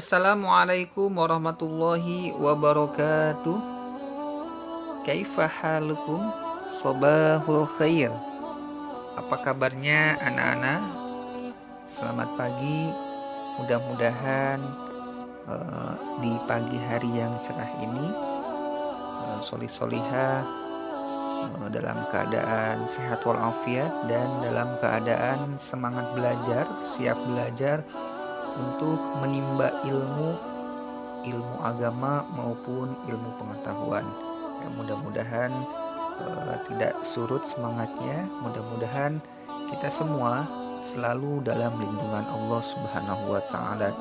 Assalamualaikum warahmatullahi wabarakatuh. Kaifa halukum? Sobahul khair. Apa kabarnya anak-anak? Selamat pagi. Mudah-mudahan di pagi hari yang cerah ini solih-solihah dalam keadaan sehat walafiat dan dalam keadaan semangat belajar, siap belajar untuk menimba ilmu agama maupun ilmu pengetahuan. Ya, mudah-mudahan tidak surut semangatnya. Mudah-mudahan kita semua selalu dalam lindungan Allah Subhanahu wa taala.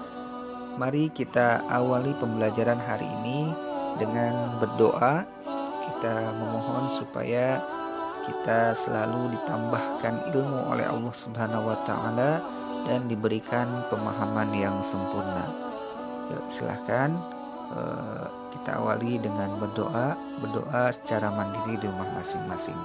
Mari kita awali pembelajaran hari ini dengan berdoa. Kita memohon supaya kita selalu ditambahkan ilmu oleh Allah Subhanahu wa taala dan diberikan pemahaman yang sempurna. Yuk, silahkan kita awali dengan berdoa secara mandiri di rumah masing-masing.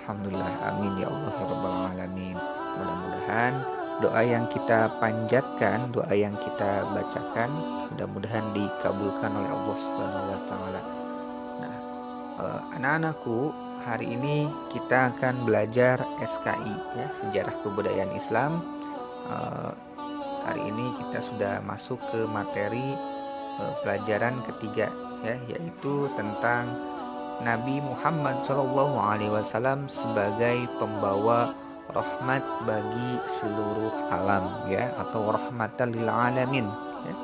Alhamdulillah, amin ya Allah ya Rabbal alamin. Mudah-mudahan doa yang kita panjatkan, doa yang kita bacakan, mudah-mudahan dikabulkan oleh Allah Subhanahu wa taala. Nah, anak-anakku, hari ini kita akan belajar SKI ya, Sejarah Kebudayaan Islam. Hari ini kita sudah masuk ke materi pelajaran ketiga ya, yaitu tentang Nabi Muhammad SAW sebagai pembawa rahmat bagi seluruh alam ya, atau rahmatan lil alamin ya.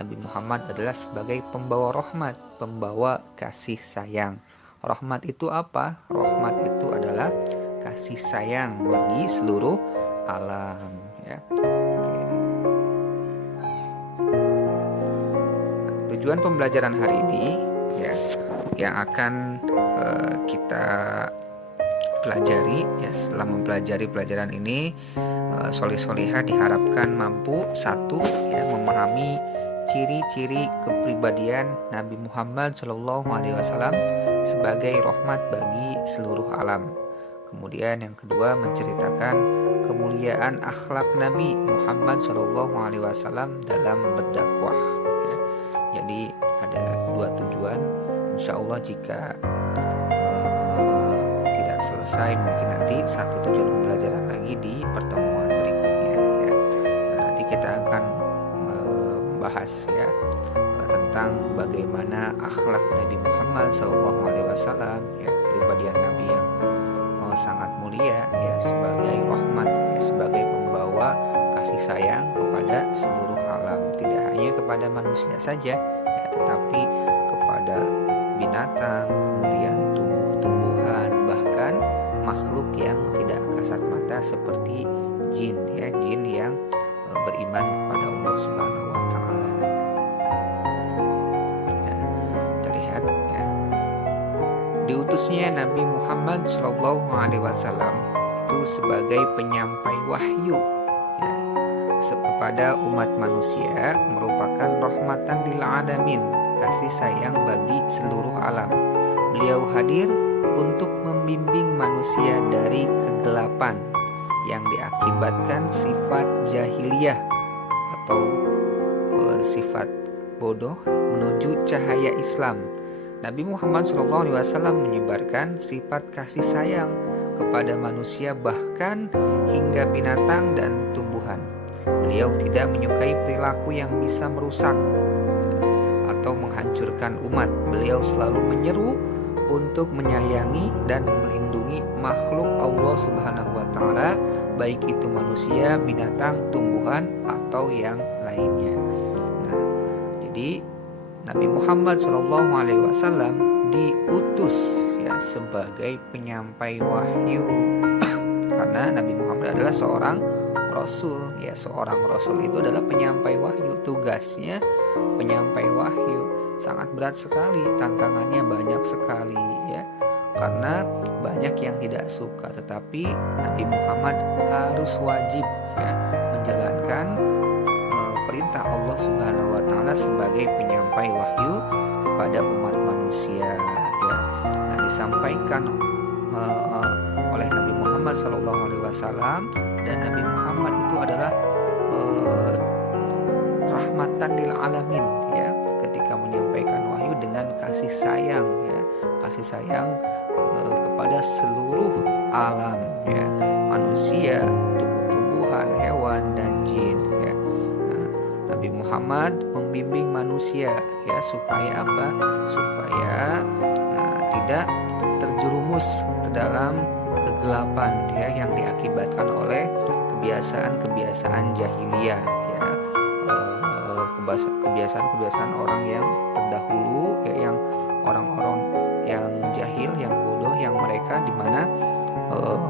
Nabi Muhammad adalah sebagai pembawa rahmat, pembawa kasih sayang. Rahmat itu apa? Rahmat itu adalah kasih sayang bagi seluruh alam ya. Tujuan pembelajaran hari ini ya, yang akan kita pelajari ya, setelah mempelajari pelajaran ini, solih-solihah diharapkan mampu satu ya, memahami ciri-ciri kepribadian Nabi Muhammad SAW sebagai rahmat bagi seluruh alam. Kemudian yang kedua, menceritakan kemuliaan akhlak Nabi Muhammad SAW dalam berdakwah ya. Jadi ada dua tujuan. Insya Allah jika tidak selesai, mungkin nanti satu tujuan pembelajaran lagi di pertemuan berikutnya ya. Nanti kita akan membahas ya tentang bagaimana akhlak Nabi Muhammad SAW ya, kepribadian Nabi yang sangat mulia ya, sebagai rahmat ya, sebagai pembawa kasih sayang kepada seluruh alam, tidak hanya kepada manusia saja ya, tetapi kepada binatang, kemudian tumbuh-tumbuhan, bahkan makhluk yang tidak kasat mata seperti jin ya, jin yang beriman kepada Allah Subhanahu wa taala. Ya, kita lihat ya. Diutusnya Nabi Muhammad SAW itu sebagai penyampai wahyu ya, kepada umat manusia, merupakan rahmatan lil alamin, kasih sayang bagi seluruh alam. Beliau hadir untuk membimbing manusia dari kegelapan yang diakibatkan sifat jahiliyah atau sifat bodoh menuju cahaya Islam. Nabi Muhammad SAW menyebarkan sifat kasih sayang kepada manusia, bahkan hingga binatang dan tumbuhan. Beliau tidak menyukai perilaku yang bisa merusak atau menghancurkan umat. Beliau selalu menyeru untuk menyayangi dan melindungi makhluk Allah Subhanahu wa taala, baik itu manusia, binatang, tumbuhan atau yang lainnya. Nah, jadi Nabi Muhammad SAW diutus ya sebagai penyampai wahyu. Karena Nabi Muhammad adalah seorang rasul ya, seorang rasul itu adalah penyampai wahyu, tugasnya penyampai wahyu. Sangat berat sekali, tantangannya banyak sekali ya, karena banyak yang tidak suka, tetapi Nabi Muhammad harus wajib ya menjalankan perintah Allah Subhanahu wa taala sebagai penyampai wahyu kepada umat manusia. manusia ya. Nah, disampaikan oleh Nabi Muhammad SAW, dan Nabi Muhammad itu adalah rahmatan lil alamin ya, ketika menyampaikan wahyu dengan kasih sayang ya, kasih sayang kepada seluruh alam ya, manusia, tumbuh-tumbuhan, hewan dan jin ya. Nah, Nabi Muhammad membimbing manusia ya, supaya apa? Supaya tidak terjerumus ke dalam kegelapan ya, yang diakibatkan oleh kebiasaan-kebiasaan jahiliyah ya, kebiasaan-kebiasaan orang yang terdahulu ya, yang orang-orang yang jahil, yang bodoh, yang mereka di mana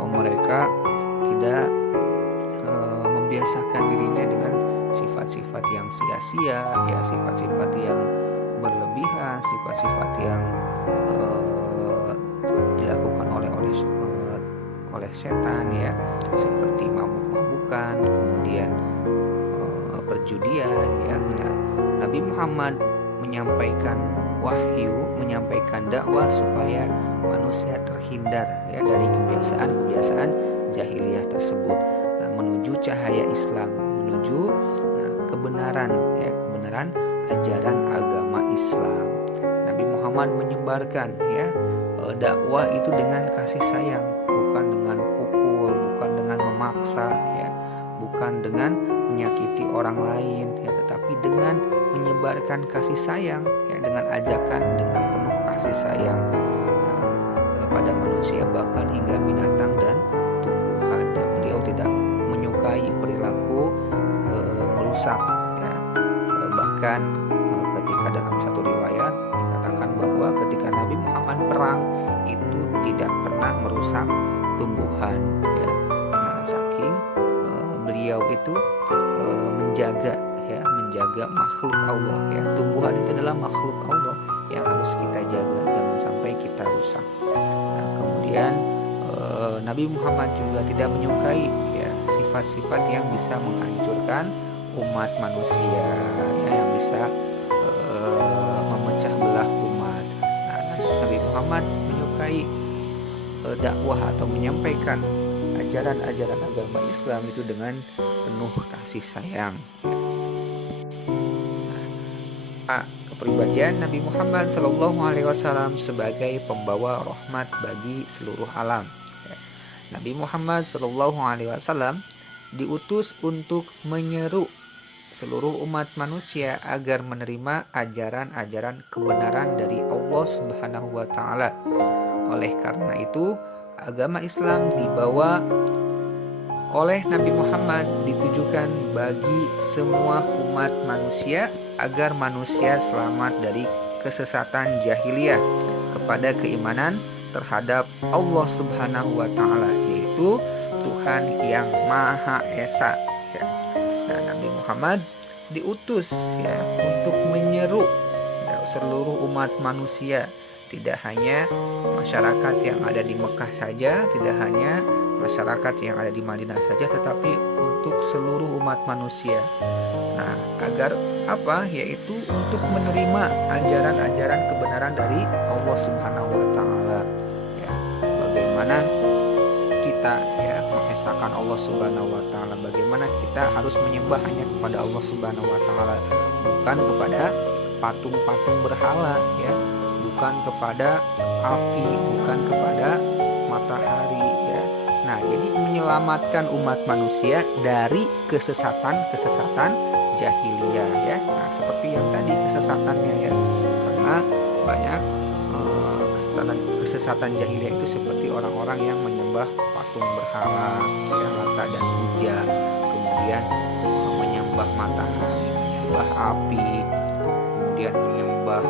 mereka tidak membiasakan dirinya dengan sifat-sifat yang sia-sia ya, sifat-sifat yang berlebihan, sifat-sifat yang dilakukan oleh setan ya, seperti mabuk-mabukan, kemudian perjudian ya. Nah, Nabi Muhammad menyampaikan wahyu, menyampaikan dakwah supaya manusia terhindar ya dari kebiasaan-kebiasaan jahiliyah tersebut. Nah, menuju cahaya Islam, menuju kebenaran ya, kebenaran ajaran agama Islam. Nabi Muhammad menyebarkan ya dakwah itu dengan kasih sayang, bukan dengan pukul, bukan dengan memaksa ya, bukan dengan menyakiti orang lain ya, tetapi dengan menyebarkan kasih sayang ya, dengan ajakan dengan penuh kasih sayang kepada manusia, bahkan hingga binatang dan tumbuhan ya. Beliau tidak menyukai perilaku merusak ya. Bahkan ketika dalam satu riwayat dikatakan bahwa ketika Nabi Muhammad perang itu tidak pernah merusak tumbuhan ya. Nah, saking beliau itu menjaga makhluk Allah ya. Tumbuhan itu adalah makhluk Allah yang harus kita jaga, jangan sampai kita rusak. Nah, kemudian Nabi Muhammad juga tidak menyukai ya sifat-sifat yang bisa menghancurkan umat manusia ya, yang bisa memecah belah umat. Nah, Nabi Muhammad menyukai dakwah atau menyampaikan ajaran-ajaran agama Islam itu dengan penuh kasih sayang. Kepribadian Nabi Muhammad SAW sebagai pembawa rahmat bagi seluruh alam. Nabi Muhammad SAW diutus untuk menyeru seluruh umat manusia agar menerima ajaran-ajaran kebenaran dari Allah Subhanahu wa Ta'ala. Oleh karena itu, agama Islam dibawa oleh Nabi Muhammad ditujukan bagi semua umat manusia agar manusia selamat dari kesesatan jahiliyah kepada keimanan terhadap Allah Subhanahu wa Ta'ala, yaitu Tuhan yang Maha Esa ya. Nah, Nabi Muhammad diutus ya untuk menyeru ya, seluruh umat manusia, tidak hanya masyarakat yang ada di Mekah saja, tidak hanya masyarakat yang ada di Madinah saja, tetapi untuk seluruh umat manusia. Nah, agar apa? Yaitu untuk menerima ajaran-ajaran kebenaran dari Allah Subhanahu wa Ta'ala ya. Bagaimana kita ya mengesahkan Allah Subhanahu wa Ta'ala, bagaimana kita harus menyembah hanya kepada Allah Subhanahu wa Ta'ala, bukan kepada patung-patung berhala ya, bukan kepada api, bukan kepada matahari ya. Nah, jadi menyelamatkan umat manusia dari kesesatan jahiliyah ya. Nah, seperti yang tadi kesesatannya ya, karena banyak kesesatan jahiliyah itu seperti orang-orang yang menyembah patung berhala ya, Lata dan Uzza, kemudian menyembah matahari, menyembah api, kemudian menyembah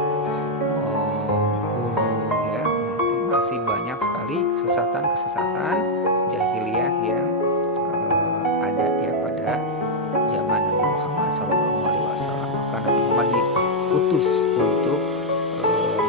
gunung ya. Nah, masih banyak sekali kesesatan jahiliyah yang ada ya pada zaman Nabi Muhammad SAW. Maka Nabi Muhammad diutus untuk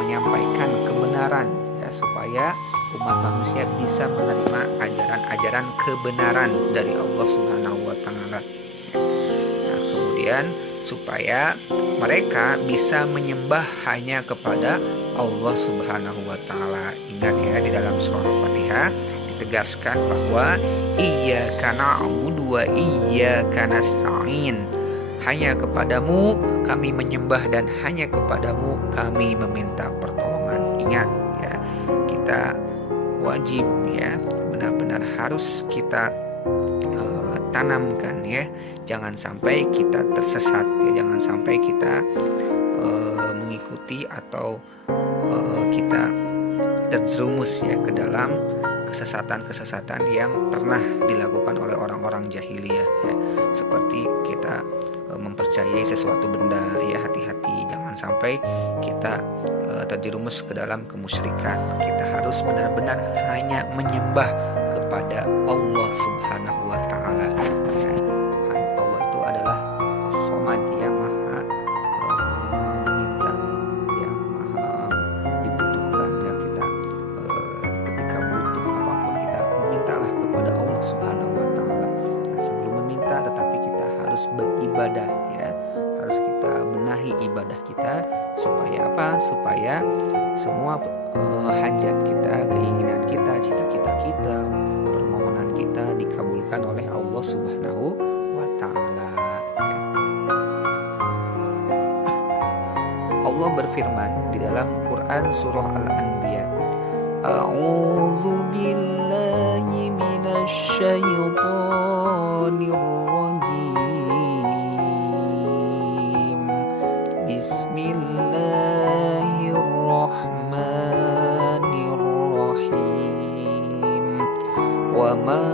menyampaikan kebenaran ya, supaya umat manusia bisa menerima ajaran-ajaran kebenaran dari Allah Subhanahu wa Ta'ala. Nah, kemudian supaya mereka bisa menyembah hanya kepada Allah Subhanahu wa taala. Ingat ya, di dalam surah Al-Fatihah ditegaskan bahwa iyyaka na'budu wa iyyaka nasta'in. Hanya kepadamu kami menyembah dan hanya kepadamu kami meminta pertolongan. Ingat ya, kita wajib ya, benar-benar harus kita tanamkan ya. Jangan sampai kita tersesat ya, jangan sampai kita mengikuti atau kita terjerumus ya ke dalam kesesatan-kesesatan yang pernah dilakukan oleh orang-orang jahiliyah ya. Seperti kita mempercayai sesuatu benda ya, hati-hati jangan sampai kita terjerumus ke dalam kemusyrikan. Kita harus benar-benar hanya menyembah kepada Allah Subhanahu wa taala ya. Allah itu adalah As-Samad ya, maha meminta ya, maha dibutuhkan ya. Kita ketika butuh apapun kita memintalah kepada Allah Subhanahu wa taala. Nah, sebelum meminta tetapi kita harus beribadah ya. Harus kita benahi ibadah kita supaya apa? Supaya semua hajat kita, keinginan kita, cita-cita kita, permohonan kita dikabulkan oleh Allah Subhanahu wa taala. Allah berfirman di dalam Quran surah Al-Anbiya, A'udzu billahi minasy syaithanir rajim. Bismillahirrahmanirrahim. Wa ma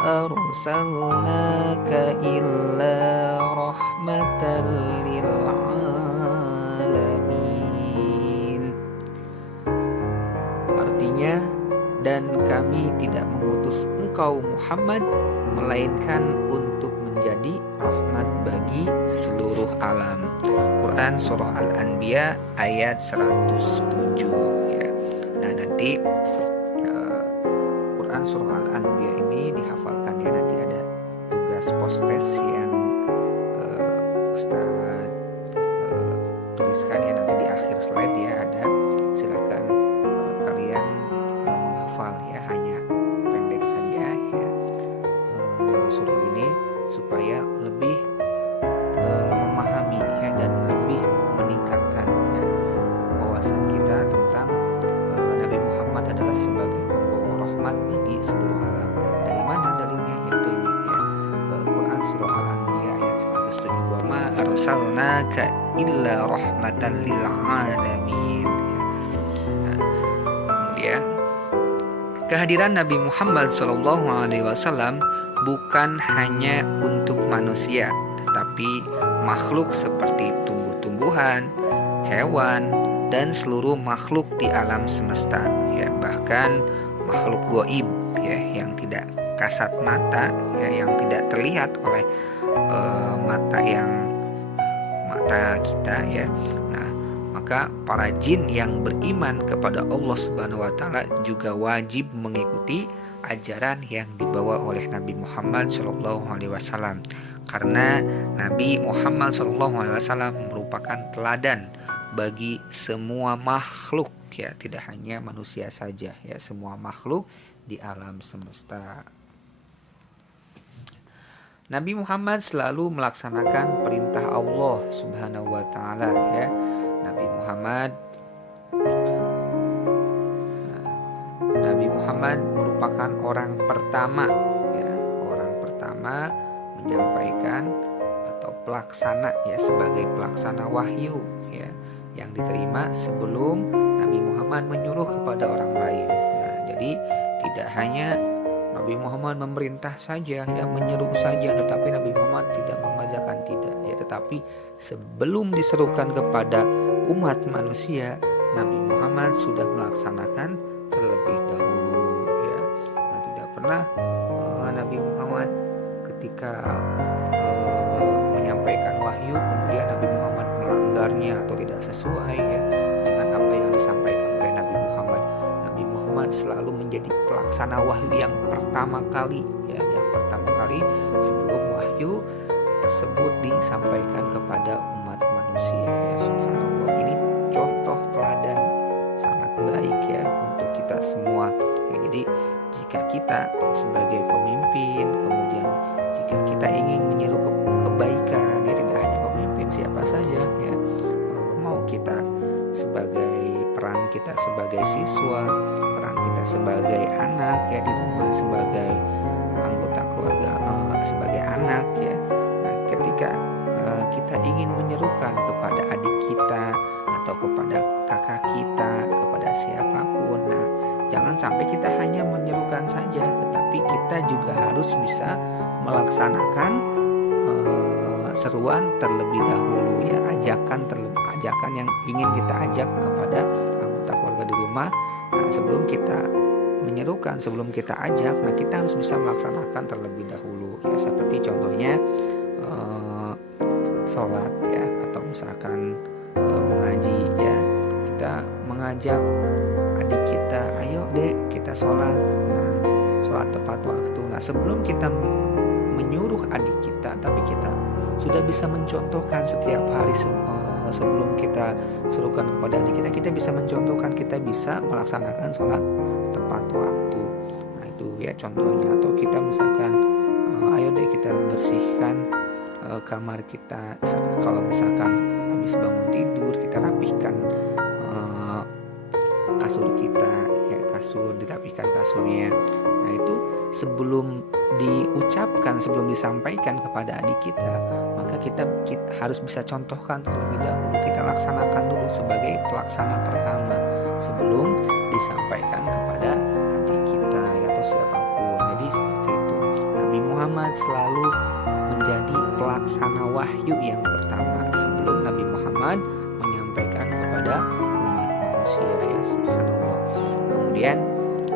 arsalnaka illa rahmatan lil alamin. Artinya, dan kami tidak mengutus engkau Muhammad melainkan untuk menjadi rahmat bagi seluruh alam. Quran surah Al-Anbiya ayat 107 ya. Nah, nanti Quran surah Al-Anbiya ini dihafalkan ya, nanti ada tugas post-test yang Ustaz tuliskan ya, nanti di akhir slide ya ada. Silakan kalian menghafal ya, hanya pendek saja ya surah ini supaya lebih memahami ya, dan lebih meningkatkan ya wawasan kita tentang Nabi Muhammad adalah sebagai pembawa rahmat bagi seluruh alam. Dari mana dalilnya? Yaitu ini ya, Quran surah Al-Anbiya ayat 107, wa ma arsalnaka illa rahmatan lil alamin. Nah, kemudian kehadiran Nabi Muhammad SAW bukan hanya untuk manusia, tetapi makhluk seperti tumbuh-tumbuhan, hewan, dan seluruh makhluk di alam semesta ya, bahkan makhluk goib ya, yang tidak kasat mata ya, yang tidak terlihat oleh mata kita ya. Nah, maka para jin yang beriman kepada Allah Subhanahu wa taala juga wajib mengikuti ajaran yang dibawa oleh Nabi Muhammad SAW, karena Nabi Muhammad SAW merupakan teladan bagi semua makhluk ya, tidak hanya manusia saja ya, semua makhluk di alam semesta. Nabi Muhammad selalu melaksanakan perintah Allah Subhanahu wa taala ya. Nabi Muhammad merupakan orang pertama ya, orang pertama menyampaikan atau pelaksana ya, sebagai pelaksana wahyu ya, yang diterima sebelum Nabi Muhammad menyuruh kepada orang lain. Nah, jadi tidak hanya Nabi Muhammad memerintah saja ya, menyeru saja, tetapi Nabi Muhammad tidak mengajarkan, tidak ya, tetapi sebelum diserukan kepada umat manusia, Nabi Muhammad sudah melaksanakan terlebih dahulu ya. Nah, tidak pernah Nabi Muhammad ketika menyampaikan wahyu kemudian Nabi Muhammad melanggarnya atau tidak sesuai ya dengan apa yang disampaikan oleh Nabi Muhammad. Nabi Muhammad selalu menjadi pelaksana wahyu yang pertama kali ya, yang pertama kali sebelum wahyu tersebut disampaikan kepada umat manusia ya. Subhanallah, ini contoh teladan baik ya untuk kita semua. Ya, jadi jika kita sebagai pemimpin, kemudian jika kita ingin menyeru kebaikan, ya tidak hanya pemimpin siapa saja ya, mau kita sebagai peran kita sebagai siswa, peran kita sebagai anak ya di rumah, sebagai anggota keluarga, sebagai anak ya. Nah, ketika kita ingin menyerukan kepada adik kita atau kepada kakak kita, kepada siapapun, nah jangan sampai kita hanya menyerukan saja, tetapi kita juga harus bisa melaksanakan seruan terlebih dahulu ya, ajakan yang ingin kita ajak kepada anggota keluarga di rumah. Nah, sebelum kita menyerukan, sebelum kita ajak, nah kita harus bisa melaksanakan terlebih dahulu ya, seperti contohnya sholat ya, atau misalkan mengaji ya, kita mengajak adik kita, ayo dek kita sholat, nah sholat tepat waktu. Nah sebelum kita menyuruh adik kita, tapi kita sudah bisa mencontohkan setiap hari sebelum kita serukan kepada adik kita bisa mencontohkan, kita bisa melaksanakan sholat tepat waktu. Nah itu ya contohnya. Atau kita misalkan ayo deh kita bersihkan kamar kita, kalau misalkan habis bangun tidur kita rapihkan kasur kita ya, dirapihkan kasurnya. Nah itu sebelum diucapkan, sebelum disampaikan kepada adik kita, maka kita harus bisa contohkan terlebih dahulu, kita laksanakan dulu sebagai pelaksana pertama sebelum disampaikan kepada adik kita ya, atau siapapun. Jadi seperti itu, Nabi Muhammad selalu menjadi pelaksana wahyu yang pertama sebelum Nabi Muhammad menyampaikan kepada umat manusia ya, subhanallah. Kemudian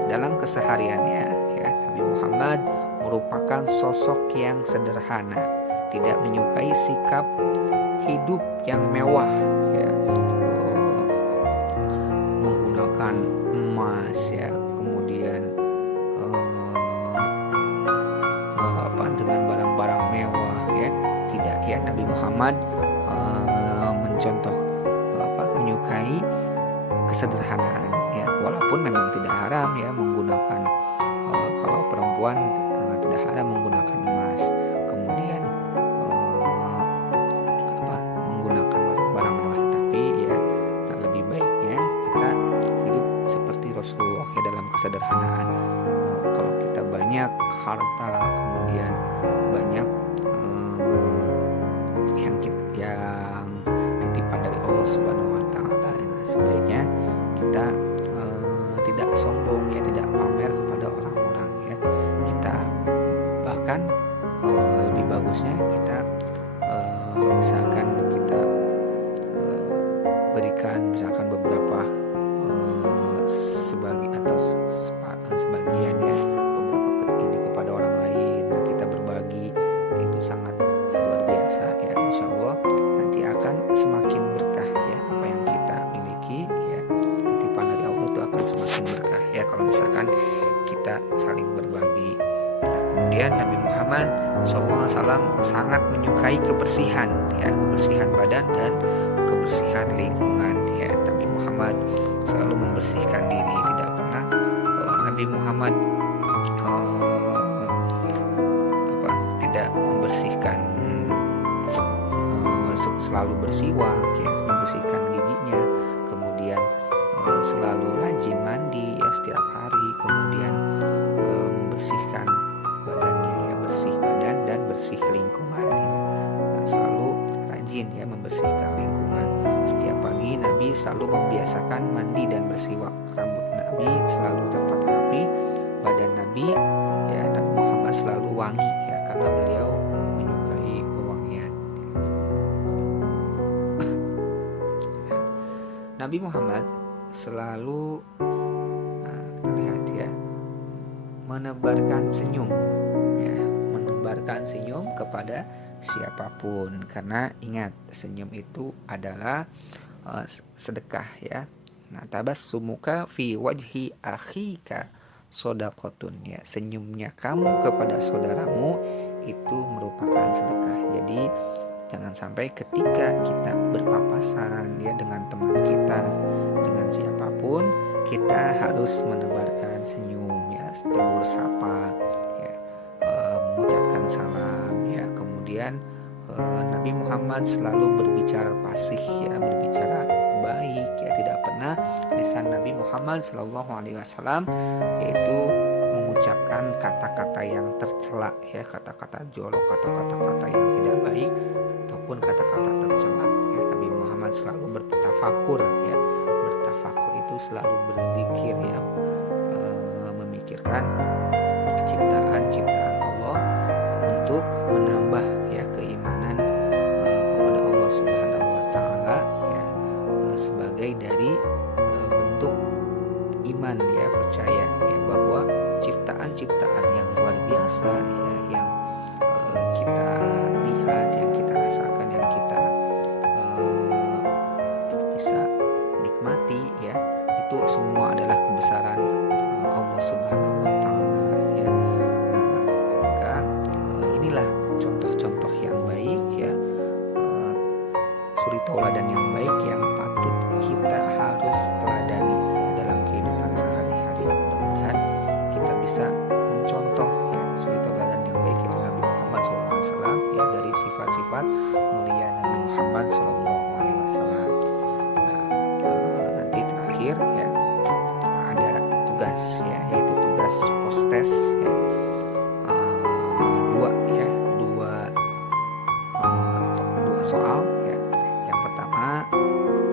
dalam kesehariannya ya, Nabi Muhammad merupakan sosok yang sederhana, tidak menyukai sikap hidup yang mewah ya, menggunakan emas ya, kemudian dengan barang-barang mewah ya, tidak ya. Nabi Muhammad menyukai kesederhanaan ya, walaupun memang tidak haram ya menggunakan kalau perempuan tidak haram menggunakan emas, kemudian menggunakan barang-barang mewah, tetapi ya lebih baiknya kita hidup seperti Rasulullah ya, dalam kesederhanaan. Kalau kita banyak harta, kemudian banyak yang titipan dari Allah Subhanahu wa taala, nah sebaiknya kita tidak sombong ya, tidak pamer kepada orang-orang ya. Kita bahkan lebih bagusnya kita misalkan kita berikan misalkan beberapa sebagian ya, beberapa ini kepada orang lain. Nah kita berbagi, nah itu sangat luar biasa ya, insya Allah nanti akan semakin berkah ya, apa yang kita miliki ya, titipan dari Allah itu akan semakin berkah ya kalau misalkan kita saling berbagi. Nah, kemudian Nabi Muhammad SAW sangat menyukai kebersihan ya, kebersihan badan dan kebersihan lingkungan ya. Nabi Muhammad selalu membersihkan diri, tidak pernah Nabi Muhammad tidak membersihkan, selalu bersiwak ya, membersihkan giginya, kemudian selalu rajin mandi ya setiap hari, kemudian membersihkan badannya ya, bersih badan dan bersih lingkungan ya. Nah, selalu rajin ya membersihkan lingkungan. Setiap pagi Nabi selalu membiasakan mandi dan bersiwak. Rambut Nabi selalu tertata rapi, badan Nabi ya, Nabi Muhammad selalu wangi ya, karena beliau menyukai kewangian. Nabi Muhammad selalu kita lihat ya, menebarkan senyum ya, menebarkan senyum kepada siapapun, karena ingat senyum itu adalah sedekah ya. Nah, tabassumuka fi wajhi akhika shadaqatun ya, senyumnya kamu kepada saudaramu itu merupakan sedekah. Jadi jangan sampai ketika kita berpapasan ya dengan teman kita, dengan siapapun, kita harus menebarkan senyum ya, tegur sapa ya, mengucapkan salam ya. Kemudian Nabi Muhammad selalu berbicara fasih ya, berbicara baik ya, tidak pernah lisan Nabi Muhammad Shallallahu Alaihi Wasallam yaitu mengucapkan kata-kata yang tercela ya, kata-kata jorok atau kata-kata yang tidak baik ataupun kata-kata tercela ya. Nabi Muhammad selalu bertafakur ya, bertafakur itu selalu berzikir ya, memikirkan ciptaan-ciptaan Allah untuk menambah ya keimanan kepada Allah Subhanahu wa taala ya, sebagai dari bentuk iman ya, percaya ya bahwa ciptaan-ciptaan yang luar biasa ya, yang kita lihat, yang kita rasakan, yang kita bisa nikmati ya, itu semua adalah kebesaran Allah Subhanahu wa taala ya. Nah, maka inilah contoh-contoh yang baik ya, suri tauladan yang baik yang patut kita harus teladani ya, dalam kehidupan sehari-hari. Mudah-mudahan kita bisa mencontoh ya suri tauladan yang baik itu Nabi Muhammad SAW ya, dari sifat-sifat mulia Nabi Muhammad SAW. Nah, nanti terakhir ya ada tugas ya, yaitu tugas postes ya, dua soal ya. Yang pertama,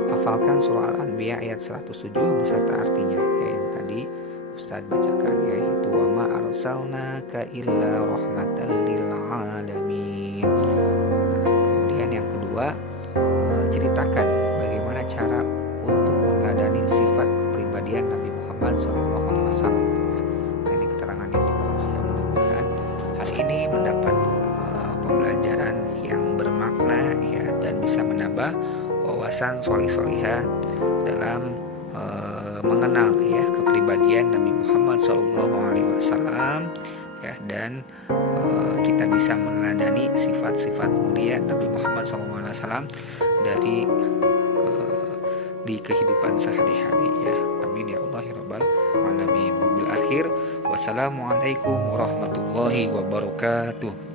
hafalkan surah Al-Anbiya ayat 107 beserta artinya ya, yang tadi Ustadz bacakan ya, yaitu wa ma arsalnaka illa rahmatan lil alamin. Nah, kemudian yang kedua, ceritakan bagaimana cara untuk meneladani sifat kepribadian Nabi Muhammad SAW ya. Nah, ini keterangan yang di bawah ya. Mudah-mudahan hari ini mendapat pembelajaran yang bermakna ya, dan bisa menambah wawasan solih-solihah dalam mengenal ya kepribadian Nabi Muhammad SAW ya, dan kita bisa meneladani sifat-sifat mulia Nabi Muhammad SAW dari di kehidupan sehari-hari ya. Amin ya Allah ya Rabbal alamin. Wabil akhir, wassalamualaikum warahmatullahi wabarakatuh.